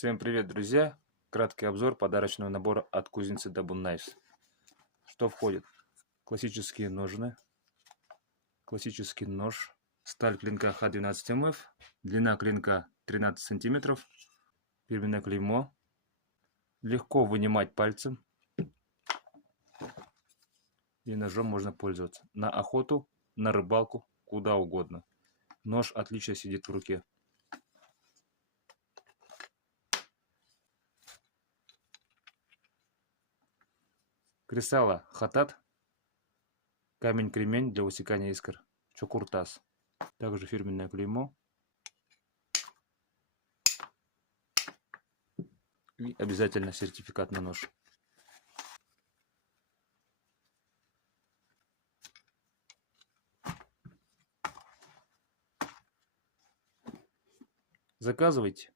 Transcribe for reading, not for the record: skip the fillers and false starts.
Всем привет, друзья! Краткий обзор подарочного набора от кузницы Dabun Knives. Что входит? Классические ножны, классический нож, сталь клинка Х12МФ, длина клинка 13 см, фирменное клеймо, легко вынимать пальцем и ножом можно пользоваться на охоту, на рыбалку, куда угодно. Нож отлично сидит в руке. Кресало Хатат, камень-кремень для высекания искр, Чокуртас. Также фирменное клеймо. И обязательно сертификат на нож. Заказывайте.